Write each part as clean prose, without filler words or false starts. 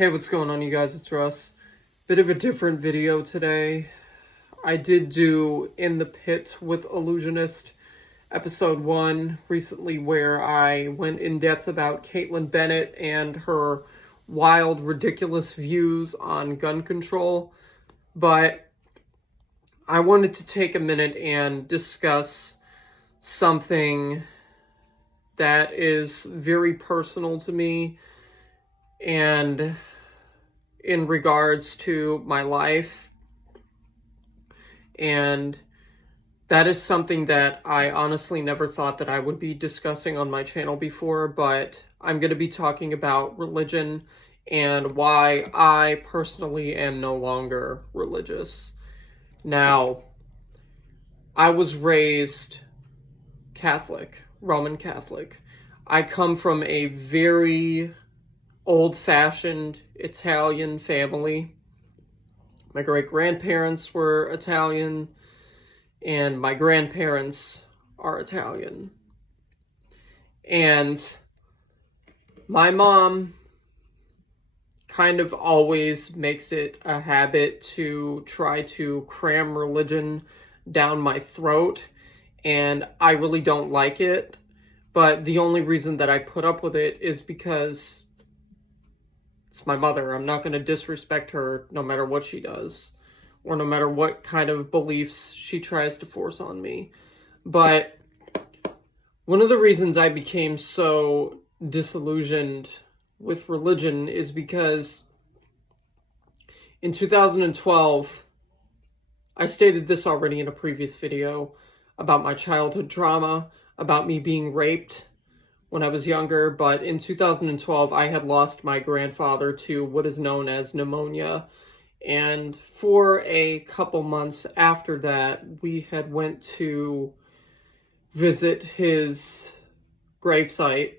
Hey, what's going on, you guys? It's Russ. Bit of a different video today. I did do In the Pit with Illusionist episode 1 recently, where I went in depth about Caitlin Bennett and her wild, ridiculous views on gun control. But I wanted to take a minute and discuss something that is very personal to me and in regards to my life. And that is something that I honestly never thought that I would be discussing on my channel before, but I'm going to be talking about religion and why I personally am no longer religious. Now, I was raised Catholic, Roman Catholic. I come from a very old-fashioned Italian family. My great-grandparents were Italian, and my grandparents are Italian. And my mom kind of always makes it a habit to try to cram religion down my throat, and I really don't like it. But the only reason that I put up with it is because it's my mother. I'm not going to disrespect her no matter what she does, or no matter what kind of beliefs she tries to force on me. But one of the reasons I became so disillusioned with religion is because in 2012, I stated this already in a previous video about my childhood trauma, about me being raped when I was younger, but in 2012, I had lost my grandfather to what is known as pneumonia. And for a couple months after that, we had went to visit his gravesite.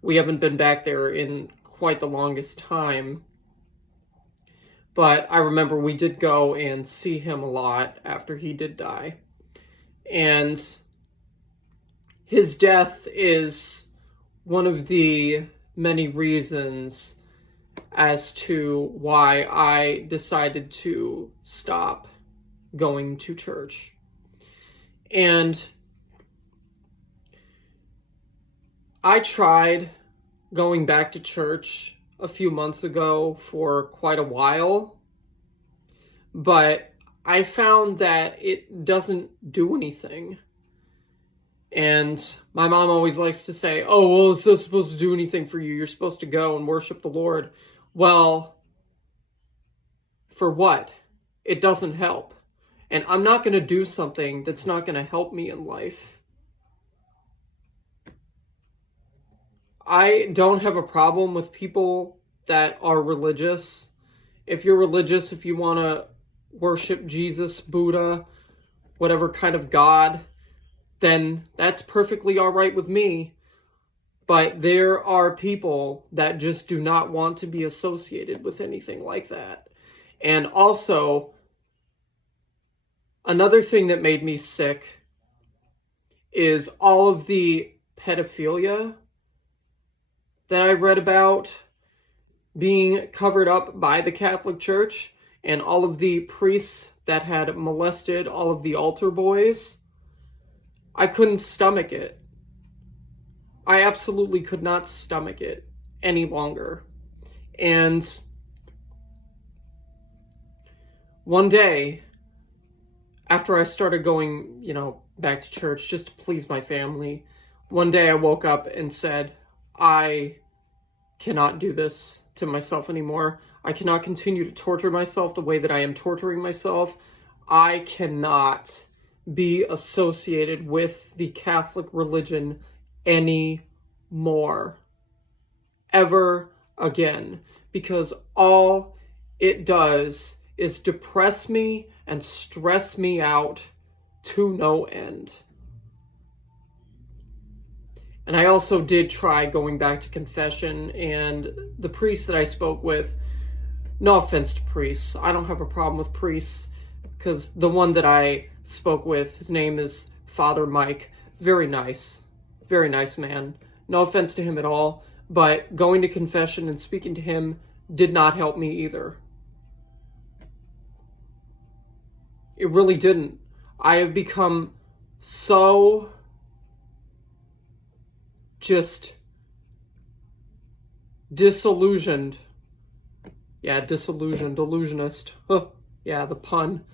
We haven't been back there in quite the longest time, but I remember we did go and see him a lot after he did die. And his death is one of the many reasons as to why I decided to stop going to church. And I tried going back to church a few months ago for quite a while, but I found that it doesn't do anything. And my mom always likes to say, oh, well, it's not supposed to do anything for you. You're supposed to go and worship the Lord. Well, for what? It doesn't help. And I'm not going to do something that's not going to help me in life. I don't have a problem with people that are religious. If you're religious, if you want to worship Jesus, Buddha, whatever kind of God, then that's perfectly all right with me. But there are people that just do not want to be associated with anything like that. And also, another thing that made me sick is all of the pedophilia that I read about being covered up by the Catholic Church, and all of the priests that had molested all of the altar boys. I couldn't stomach it. I absolutely could not stomach it any longer. And one day, after I started going, back to church just to please my family, one day I woke up and said, I cannot do this to myself anymore. I cannot continue to torture myself the way that I am torturing myself. I cannot be associated with the Catholic religion anymore, ever again, because all it does is depress me and stress me out to no end. And I also did try going back to confession, and the priest that I spoke with, no offense to priests, I don't have a problem with priests, because the one that I spoke with, his name is Father Mike, very nice man, no offense to him at all, but going to confession and speaking to him did not help me either. It really didn't. I have become so just disillusioned. Yeah, disillusioned, delusionist. Huh. Yeah, the pun.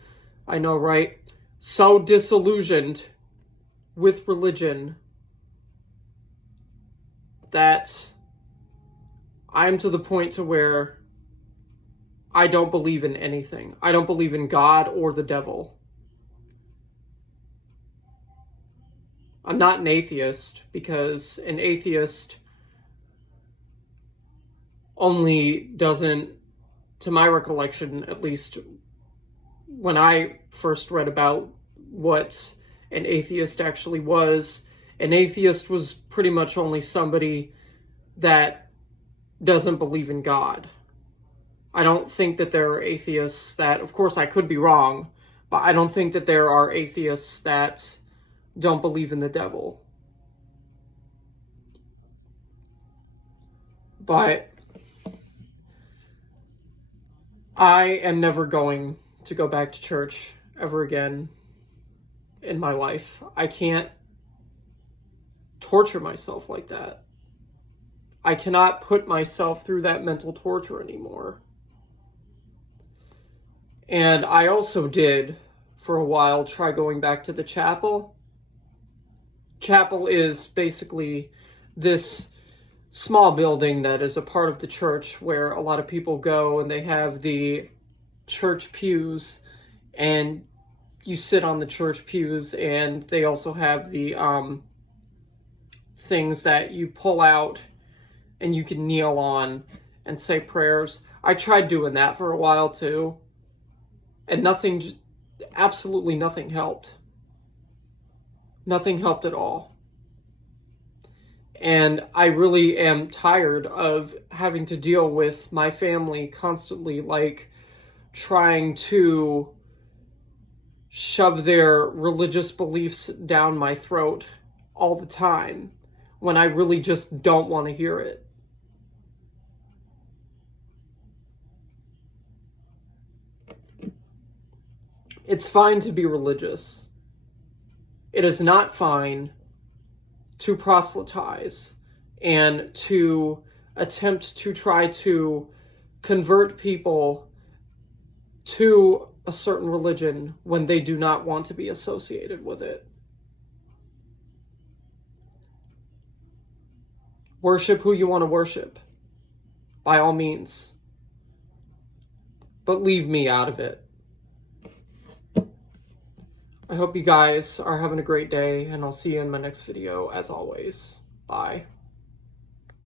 I know, right? So disillusioned with religion that I'm to the point to where I don't believe in anything. I don't believe in God or the devil. I'm not an atheist, because an atheist only doesn't, to my recollection, at least when I first read about what an atheist actually was, an atheist was pretty much only somebody that doesn't believe in God. I don't think that there are atheists that, of course I could be wrong, but I don't think that there are atheists that don't believe in the devil. But I am never going to go back to church ever again in my life. I can't torture myself like that. I cannot put myself through that mental torture anymore. And I also did, for a while, try going back to the chapel. Chapel is basically this small building that is a part of the church where a lot of people go, and they have the church pews, and you sit on the church pews, and they also have the things that you pull out and you can kneel on and say prayers. I tried doing that for a while too, and nothing, absolutely nothing helped. Nothing helped at all. And I really am tired of having to deal with my family constantly, like, trying to shove their religious beliefs down my throat all the time, when I really just don't want to hear it. It's fine to be religious. It is not fine to proselytize and to attempt to try to convert people to a certain religion when they do not want to be associated with it. Worship who you want to worship, by all means. But leave me out of it. I hope you guys are having a great day, and I'll see you in my next video, as always. Bye.